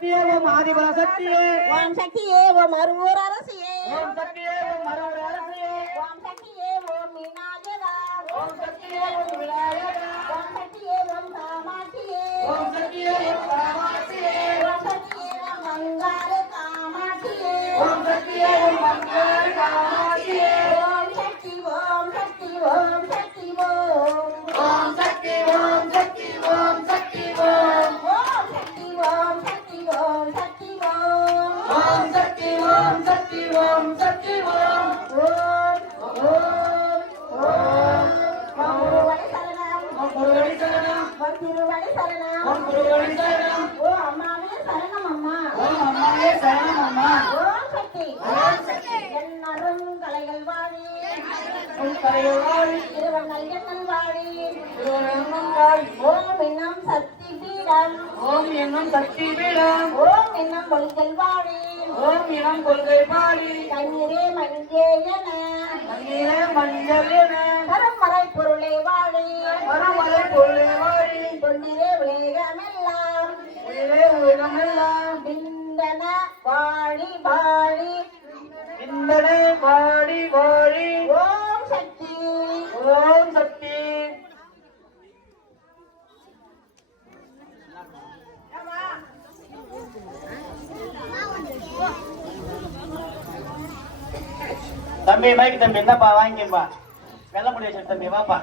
ஓம் ஆதிபராசக்தியே ஓம் சக்தியே ஓம் அருவூர் அரசியே ஓம் சக்தியே ஓம் அருவூர் அரசியே ஓம் சக்தியே ஓம் விநாயகா ஓம் சக்தியே ஓம் விநாயகா ஓம் சக்தியே ஓம் காமாட்சியே ஓம் சக்தியே ஓம் காமாட்சியே ஓம் சக்தியே ஓம் மங்காள காமாட்சியே ஓம் சக்தியே ஓம் மங்கள காமாட்சியே ஓம் சக்தி ஓம் சக்தி ஓம் சக்தி ஓம் ஓம் சக்தி ஓம் சக்தி ஓம் சக்தி ஓம் ஓம் சக்தி ஓம் சக்தி ஓம் சக்தி ஓம் ஓம் சக்தி ஓம் சக்தி ஓம் சக்தி ஓம் ஓம் ஓம் ஓம் ஓம் குருவடி சரணம் ஓம் குருவடி சரணம் ஓம் திருவடி சரணம் ஓம் குருவடி சரணம் ஓ அம்மாவே சரணம் அம்மா ஓம் அம்மாவே சரணம் அம்மா ஓம் சக்தி ஓம் சக்தி என் அரும் கலைகள் வாழி உன் கரையோடு திருவண்ணல் எண்ணல் வாழி திருவண்ணாமலை ஓம் என்னும் சக்தி பீடம் ஓம் என்னும் சக்தி பீடம் ஓம் என்னும் கொள்கை வாழி ஓம் இனம் கொள்கை பாடி கண்ணீரே மஞ்சே என மண்ணீரே மஞ்சள் என கருமறை பொருளை வாழி மரமலை பொருளை வாடி தொண்டிரே உலகமெல்லாம் உயிரே உலகமெல்லாம் பிந்தன வாழி வாழி இந்தனை வாடி வாடி ஓம் சக்தி ஓம் சக்தி தம்பி மைக் தம்பி என்னப்பா வாங்கிப்பா வெள்ள முடிய தம்பி வாப்பா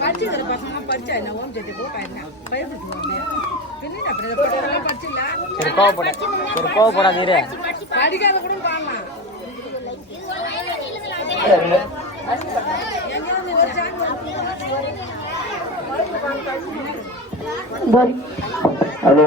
படிச்சுக்கிற பசங்க படிச்சா என்ன ஓம் சக்தி போட்டாங்க பயந்துட்டு பின்ன அப்படி படிச்சில்ல படிக்காத கூட பாடலாம் ஹலோ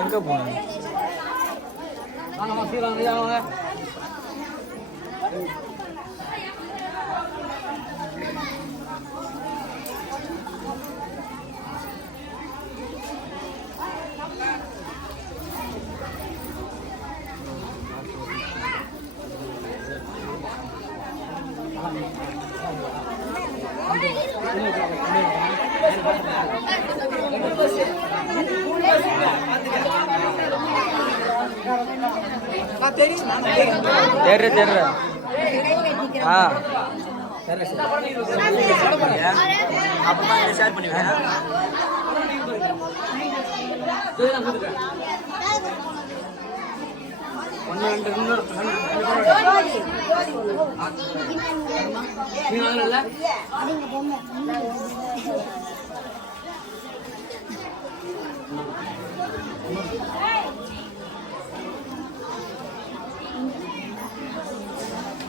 எங்க போனீங்க வாங்க சீக்கிரம் வாங்க தெரியல அப்புறமா ஷேர் பண்ணுவேன்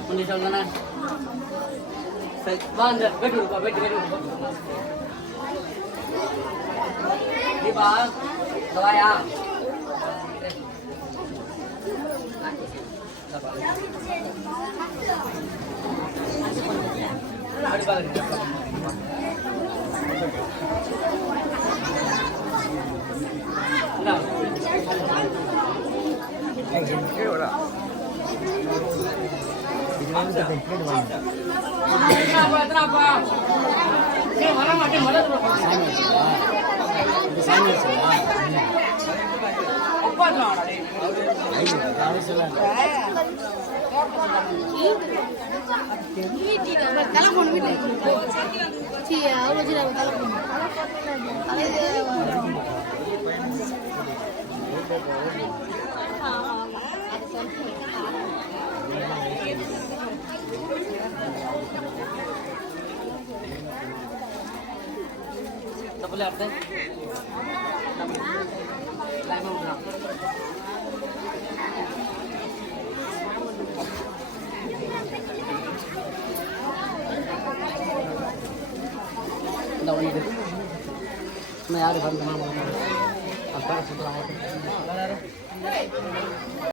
கொஞ்சம் சொல்லுங்க வாங்க வெட்டு வெட்டு தீபா வாயா boleh apa? Lain mana? இந்த ஒன்று நான் யார் வந்து மாமா